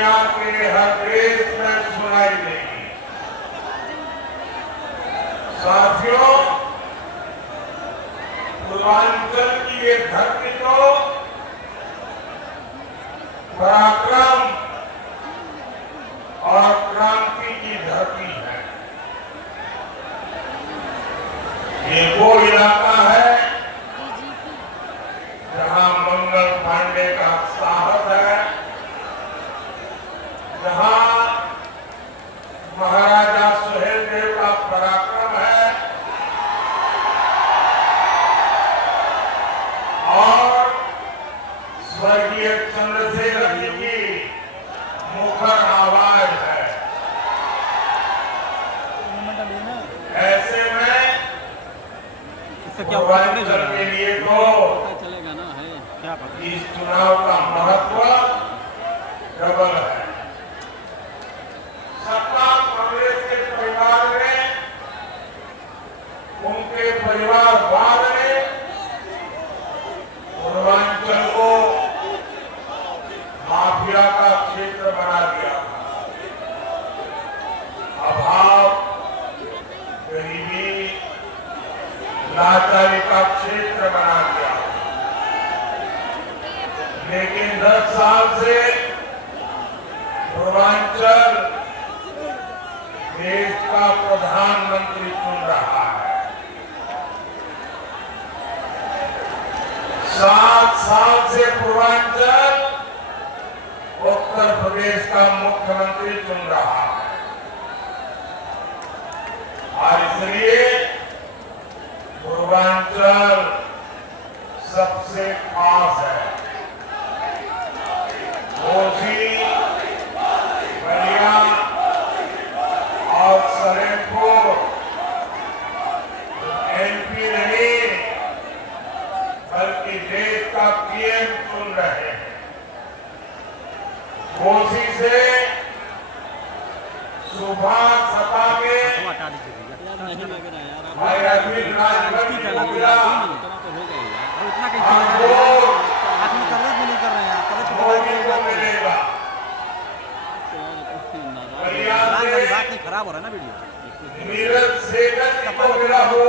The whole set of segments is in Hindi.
दुनिया के हर देश में सुनाई देगी। साथियों, पूर्वांचल की ये धरती तो पराक्रम और क्रांति की धरती है। ये वो इलाका है जहां मंगल पांडे का साहस है, जहां महाराजा सुहेलदेव का पराक्रम है और स्वर्गीय चंद्रशेखर जी की मुखर आवाज है। ऐसे में पूर्वांचल के लिए तो चलेगा ना है क्या पता। इस चुनाव का महत्व डबल है। सत्ता कांग्रेस के परिवार ने, उनके परिवारवाद ने पूर्वांचल को माफिया का क्षेत्र बना दिया था। अभाव, गरीबी, लाचारी का क्षेत्र बना दिया। लेकिन 10 साल से पूर्वांचल देश का प्रधानमंत्री चुन रहा है। 7 साल से पूर्वांचल उत्तर प्रदेश का मुख्यमंत्री चुन रहा है और इसलिए पूर्वांचल सबसे खास है। घोसी, बलिया और सलेमपुर एमपी नहीं बल्कि देश का पीएम चुन रहे हैं। घोसी से सुभाष सपा के भाई अरविंद राजभर को मिला। खराब हो रहा है ना वीडियो। नीरज शेखर जी को मिला हो,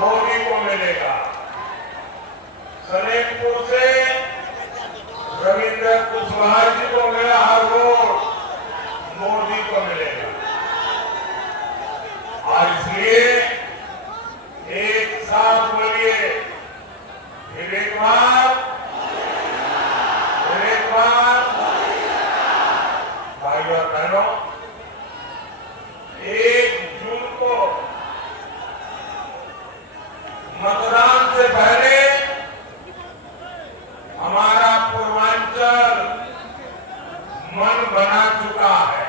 मोदी को मिलेगा। सलेमपुर से रविंद्र कुशवाहा जी को मिला हर वोट, मोदी को मिलेगा। और इसलिए एक साथ बोलिए, फिर एक बार, फिर एक बार। भाइयों और बहनों, 1 जून को मतदान से पहले हमारा पूर्वांचल मन बना चुका है।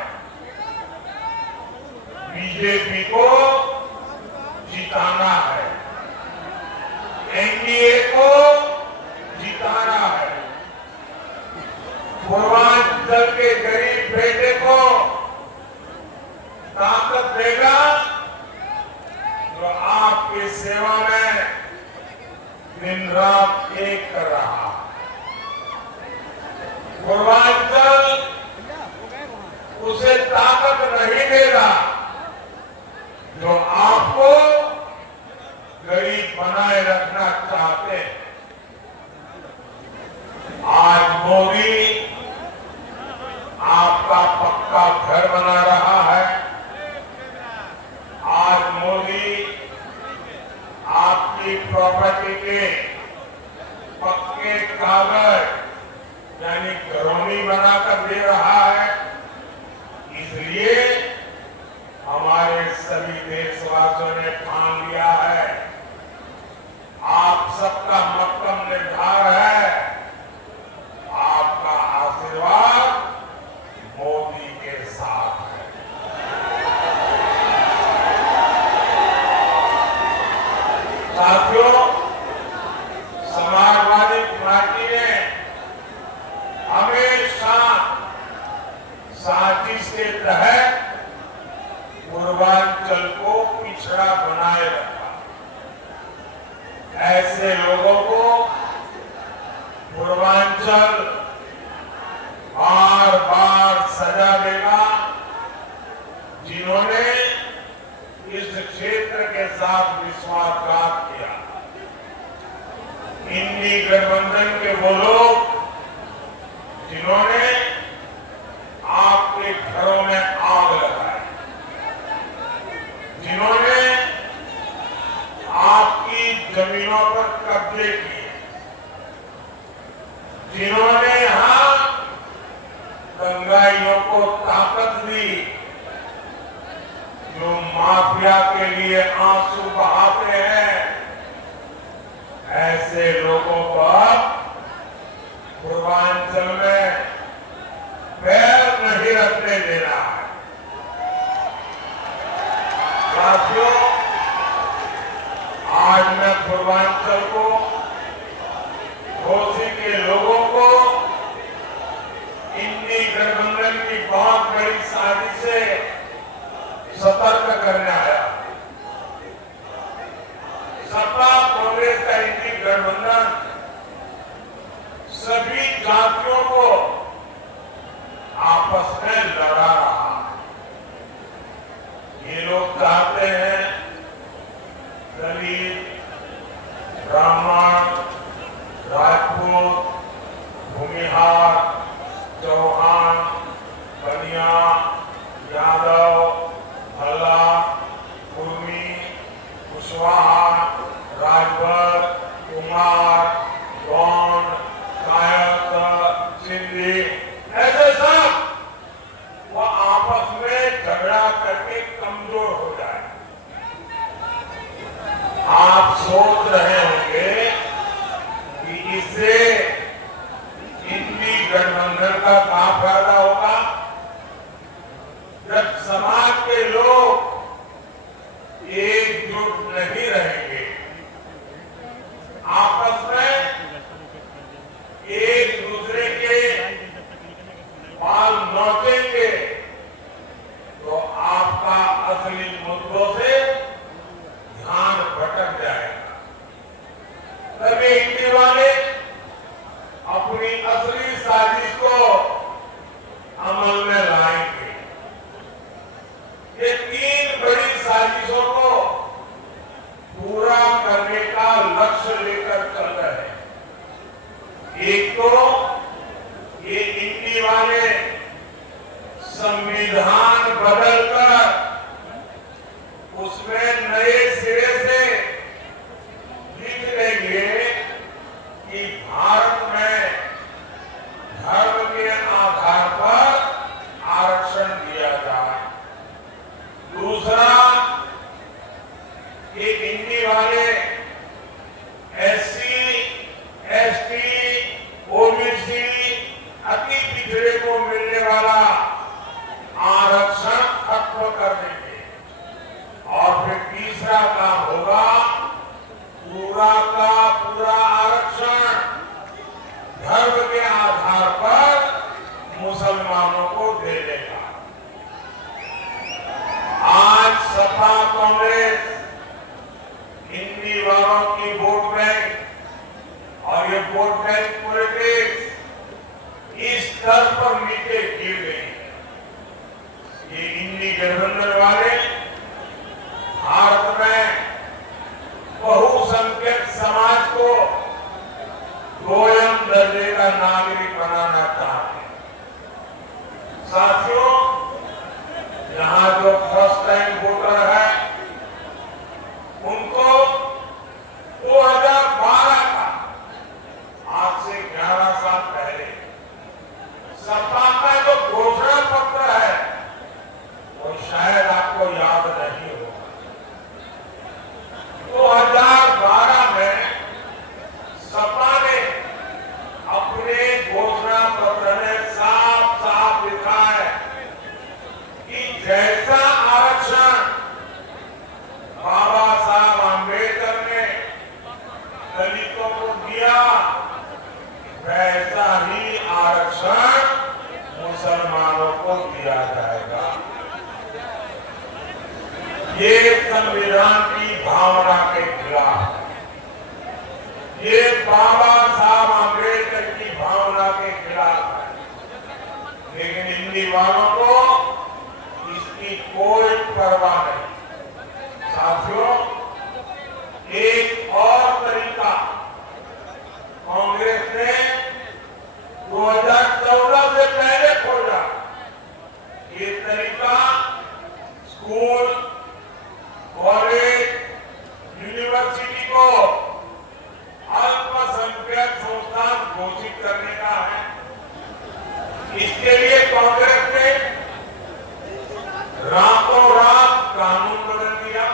बीजेपी को जिताना है, एनडीए को जिताना है, पूर्वांचल के गरीब बेटे को ताकत देगा जो आपकी सेवा में दिन रात एक कर रहा है। पूर्वांचल उसे ताकत नहीं देगा जो आपको गरीब बनाए रखना चाहते हैं। आज मोदी आपका पक्का घर बना रहा है। आज मोदी आपकी प्रॉपर्टी के पक्के कागज यानी घरौनी बनाकर दे रहा है। इसलिए हमारे सभी देशवासियों ने ठान लिया है, आप सबका मक्कम निर्धार है, आपका आशीर्वाद मोदी के साथ है। साथियों, समाजवादी पार्टी ने हमेशा साजिश के तहत पूर्वांचल को पिछड़ा बनाए रखा। ऐसे लोगों को पूर्वांचल आज वो लोग जिन्होंने आपके घरों में आग लगाई, जिन्होंने आपकी जमीनों पर कब्जे किए, जिन्होंने यहां दंगाइयों को ताकत दी, जो माफिया के लिए आंसू बहाते हैं, ऐसे लोगों पर पूर्वांचल में पैर नहीं रखने देना है। साथियों, आज मैं पूर्वांचल को, घोसी के लोगों को इंडी गठबंधन की बहुत बड़ी साजिश से सतर्क करने आया। सपा कांग्रेस का इंडी गठबंधन सभी जातियों को आपस में लड़ा रहा है। ये लोग चाहते हैं दलित, ब्राह्मण, राजपूत, भूमिहार, चौहान, बनिया, यादव, भल्ला, कुर्मी, कुशवाहा, राजभर, कुमार, गौंड, कायस्थ, सिंधी, ऐसे सब वो आपस में झगड़ा करके कमजोर हो जाए। आप सोच रहे होंगे कि इससे इंडी गठबंधन का क्या फायदा होगा, जब समाज के लोग एकजुट नहीं रहेंगे, आपस में एक दूसरे के बाल नोचेंगे, तो आपका असली मुद्दों से ध्यान भटक जाएगा। तभी इंडी वाले अपनी असली साजिश को अमल में लाएंगे। ये तीन बड़ी साजिशों को पूरा करने का लक्ष्य लेकर चल रहे हैं। एक तो ये इंडी वाले संविधान बदलकर उसमें नए सिरे से लिख देंगे कि भारत में धर्म के आधार पर आरक्षण दिया जाए। दूसरा, ये इंडी वाले एससी, एसटी, ओबीसी, अति पिछड़े को मिलने वाला आरक्षण खत्म कर देंगे। और फिर तीसरा काम होगा, पूरा का पूरा आरक्षण धर्म के आधार पर मुसलमानों को दे देगा। आज सपा कांग्रेस इंडी वालों की वोट बैंक और ये वोट बैंक पॉलिटिक्स इस स्तर पर नीचे गिर गई। ये इंडी गठबंधन वाले भारत में बहुसंख्यक समाज को दोयम दर्जे का नागरिक बनाना चाहते हैं। साथियों, यहाँ जो फर्स्ट टाइम वोटर है, उनको 2012 का, आज से 11 साल पहले सपा का जो घोषणा पत्र है, वो शायद आपको याद नहीं होगा। 2012 में सपा ने अपने घोषणा पत्र में साफ साफ लिखा है कि जैसा आरक्षण बाबा साहब आंबेडकर ने दलितों को दिया, वैसा ही आरक्षण मुसलमानों को दिया जाएगा। ये संविधान की भावना के खिलाफ है। ये बाबा साहब आंबेडकर की भावना के खिलाफ है। लेकिन इंडी वालों को इसकी कोई परवाह नहीं। साथियों, एक और तरीका कांग्रेस ने 2014 से पहले खोजा। ये तरीका स्कूल, कॉलेज, यूनिवर्सिटी को अल्पसंख्यक संस्थान घोषित करने का है। इसके लिए कांग्रेस ने रातों रात कानून बदल दिया।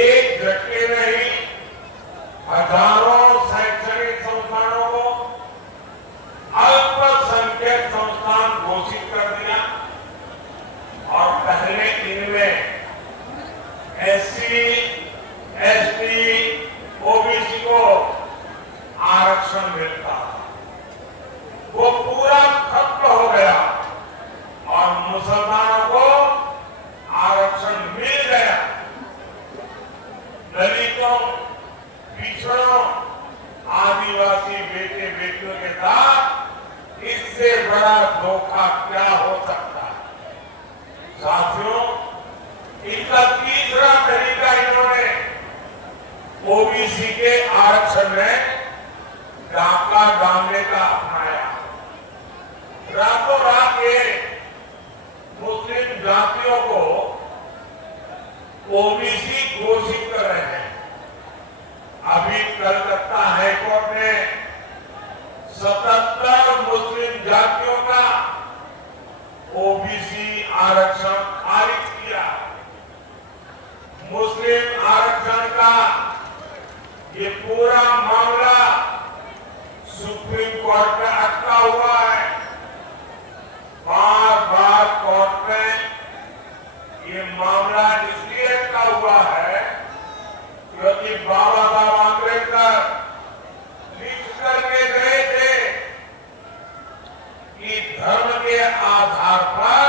एक झटके में ही हजारों शैक्षणिक संस्थानों को अल्पसंख्यक संस्थान घोषित कर दिया और पहले इनमें एससी, एसटी, ओबीसी को आरक्षण मिलता, वो पूरा खत्म हो गया और मुसलमानों को आरक्षण मिल गया। दलितों, पिछड़ों, आदिवासी बेटे बेटियों के साथ इससे बड़ा धोखा क्या हो सकता है। साथियों, इनका तीसरा तरीका इन्होंने ओबीसी के आरक्षण में डाका डालने का अपनाया। रातों रात ये मुस्लिम जातियों को ओबीसी घोषित कर रहे हैं। अभी कलकत्ता हाईकोर्ट ने 77 मुस्लिम जातियों का ओबीसी आरक्षण खारिज किया। मुस्लिम आरक्षण का ये पूरा मामला सुप्रीम कोर्ट में अटका हुआ है। बार बार कोर्ट में ये मामला इसलिए अटका हुआ है क्योंकि बाबा साहब आंबेडकर लिख करके गए थे कि धर्म के आधार पर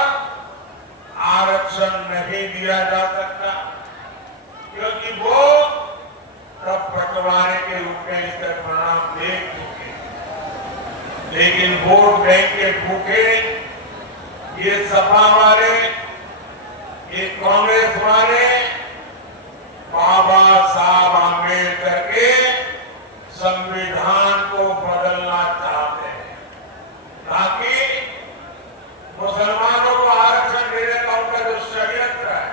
आरक्षण नहीं दिया जा सकता, क्योंकि वो तब बंटवारे के रूप में इसका परिणाम देख चुके। लेकिन वोट बैंक के भूखे ये सपा वाले, ये कांग्रेस वाले बाबा साहब आंबेडकर के संविधान को बदलना चाहते हैं ताकि मुसलमानों को आरक्षण देने का उनका जो षड्यंत्र है,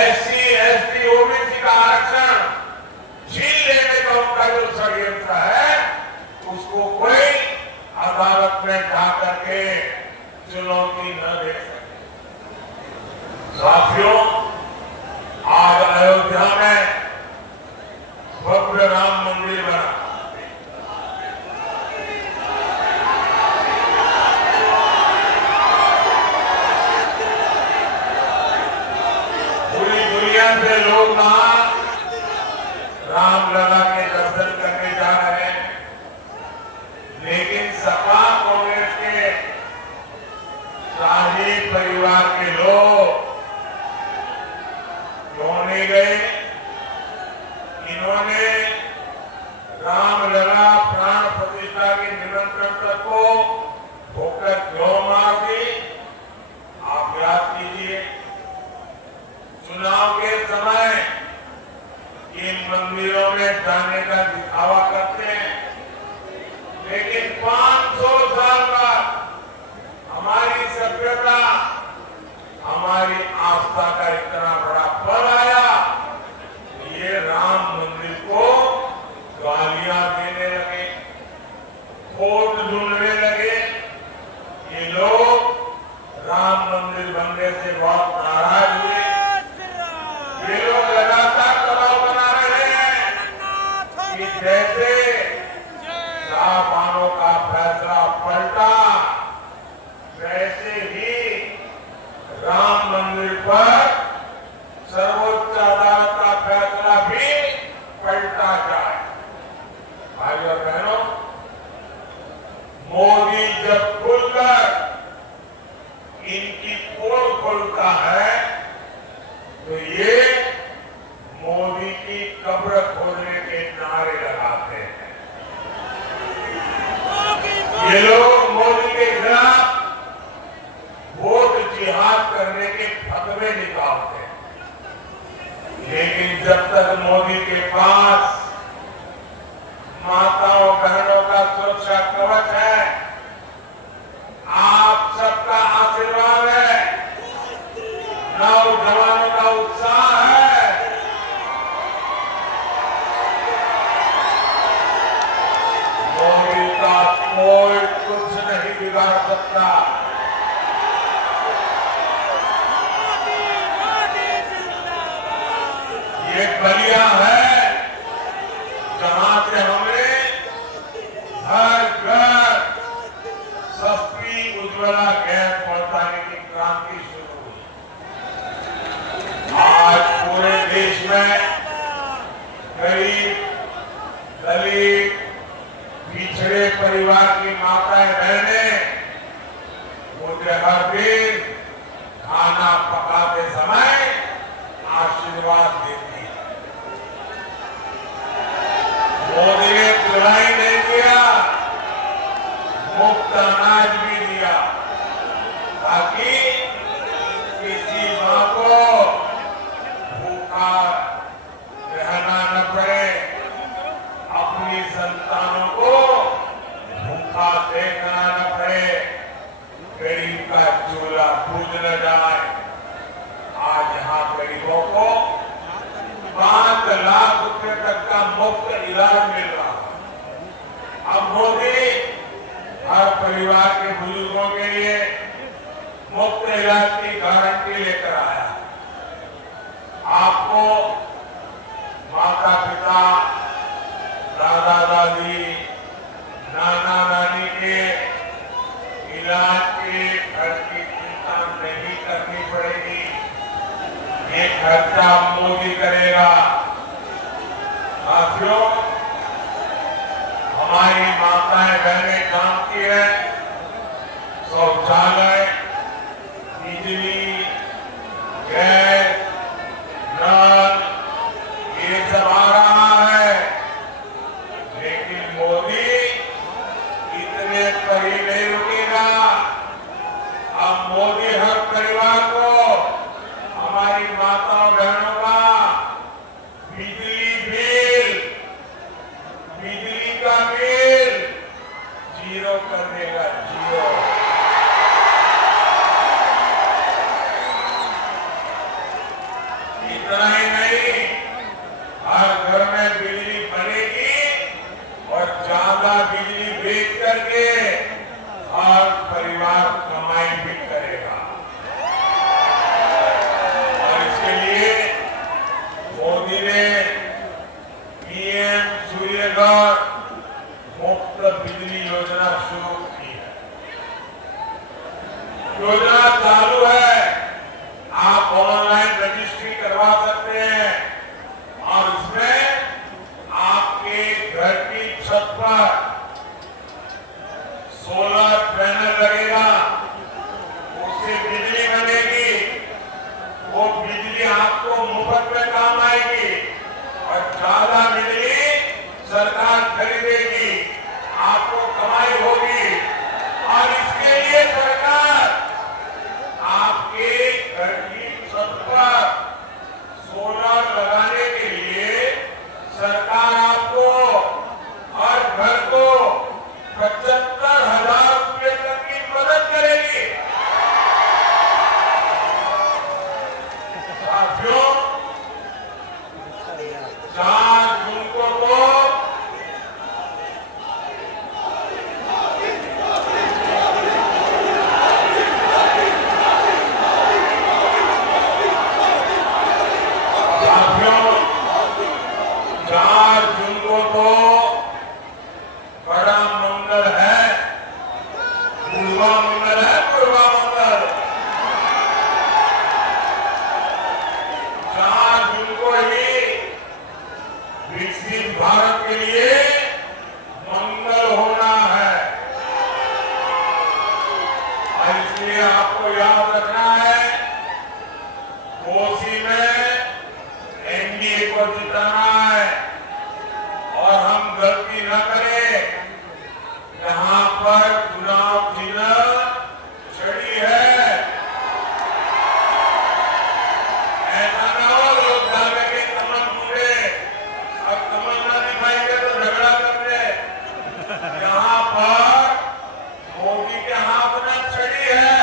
एससी, एसटी, ओबीसी का आरक्षण छीन लेने का उनका जो षड्यंत्र है, उसको कोई अदालत में जाकर के चुनौती न दे सके। साथियों, आज अयोध्या में भव्य राम मंदिर बना। पूरी दुनिया से लोग वहां रामलला के दर्शन करने जा रहे हैं, लेकिन सपा कांग्रेस के शाही परिवार के लोग क्यों नहीं गए? इन्होंने रामलला प्राण प्रतिष्ठा के निमंत्रण तक को ठोकर क्यों मार दी? आप याद कीजिए, चुनाव के समय इन मंदिरों में जाने का दिखावा करते हैं, लेकिन 500 साल बाद हमारी सभ्यता, हमारी आस्था का इतना बड़ा पल आया, ये राम मंदिर को गालियां देने लगे, वोट ढूंढने लगे। ये लोग राम मंदिर बनने से बहुत नाराज हुए। ये लोग लगातार दबाव बना रहे हैं कि जैसे शाहबानों का फैसला पलटा, वैसे ही राम मंदिर पर सर्वोच्च अदालत का फैसला भी पलटा जाए। भाइयों और बहनों, मोदी जब खुलकर इनकी पोल खोलता है तो ये मोदी की कब्र खोदने के नारे लगाते हैं। ये लोग मोदी के खिलाफ वोट जिहाद करने के फतवे निकालते हैं, लेकिन जब तक मोदी के पास माताओं बहनों का सुरक्षा कवच कोई कुछ नहीं बिगाड़ सकता। ये बलिया है जहां से हमने हर घर सस्ती उज्ज्वला गैस पहुंचाने की क्रांति शुरू हुई। आज पूरे देश में गरीब, दलित, पिछड़े परिवार की माताएं बहनें मुझे हर दिन खाना पकाते समय आशीर्वाद देती है। मोदी ने चुनाई नहीं दिया, मुफ्त अनाज भी दिया ताकि किसी मां को भूखा रहना न पड़े, अपनी संतानों को भूखा देखना न पड़े, गरीब का चूल्हा बुझ न जाए। आज यहाँ गरीबों को 5 लाख रुपए तक का मुफ्त इलाज मिल रहा है। अब मोदी हर परिवार के बुजुर्गों के लिए मुफ्त इलाज की गारंटी लेकर आया। आपको माता पिता, दादा दादी, नाना नानी के इलाज के खर्च की चिंता नहीं करनी पड़ेगी। ये खर्चा मोदी करेगा। साथियों, हमारी माताएं बहनें जानती है, शौचालय, बिजली, गैस, नल, ये सब आ रहा है, लेकिन मोदी इतने पर ही नहीं रुकेगा। अब मोदी हर परिवार को, हमारी माताओं बहनों का बिजली का बिल 0 कर देगा, 0। इतना ही नहीं, हर घर में बिजली बनेगी और ज्यादा बिजली बेच करके हर परिवार कमाई भी करेगा। और इसके लिए मोदी ने पीएम सूर्यघर मुफ्त बिजली योजना शुरू की है। योजना चालू है, आप ऑनलाइन रजिस्ट्री करवा सकते हैं और इसमें आपके घर की छत पर सोलर पैनल लगेगा, उससे बिजली बनेगी। वो बिजली आपको मुफ्त में काम आएगी और ज्यादा बिजली सरकार खरीदेगी, आपको कमाई होगी। और इसके लिए सरकार आपके घर की छत पर सोलर लगाने के लिए सरकार आपको हर घर को 75,000 रुपये तक की मदद करेगी। साथियों, 4 जून को तो बड़ा मंगल है, पूर्वा मंगल है, पूर्वा मंगल। 4 जून को ही विकसित भारत के लिए मंगल होना है और इसलिए आपको याद रखना है, कोसी में एनडीए को जिताना है और हम गलती न करें। यहाँ पर चुनाव चिन्ह छड़ी है, ऐसा न हो लोग जाकर के कमल ढूंढे, अब कमल न दिखाएंगे तो झगड़ा करते। यहाँ पर मोदी के हाथ में छड़ी है।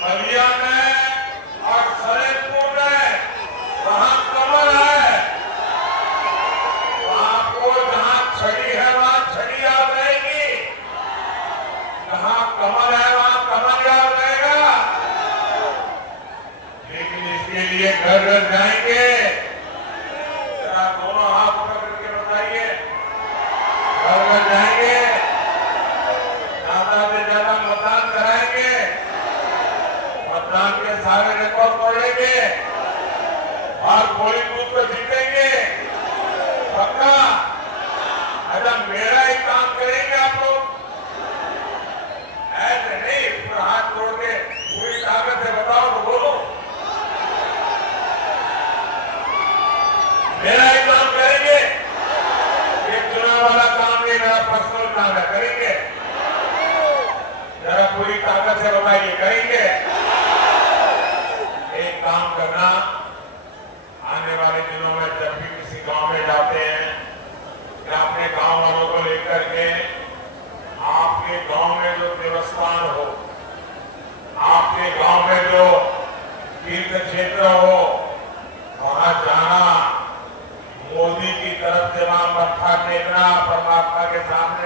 बलिया में और सलेमपुर में वहां कमल है, आपको जहां छड़ी घर घर जाएंगे, ज्यादा से ज्यादा मतदान कराएंगे, मतदान के सारे रिकॉर्ड तोड़ेंगे और पोलिंग बूथ को जीतेंगे। पक्का? अच्छा, मेरा ही काम करेंगे आप लोग, ऐसे नहीं पूरा हाथ तोड़ के पूरी ताकत से बताओ तो बोलो। मेरा ही काम करेंगे, ये चुनाव वाला काम नहीं, मेरा पर्सनल काम है, करेंगे। जरा पूरी ताकत से बताइए, करेंगे। एक काम करना, आने वाले दिनों में जब भी किसी गांव में जाते हैं या अपने गांव वालों को लेकर के, आपके गांव में जो देवस्थान हो, आपके गांव में जो तीर्थ क्षेत्र हो, वहां जाना, मोदी की तरफ से वहां मत्था टेकना, परमात्मा के सामने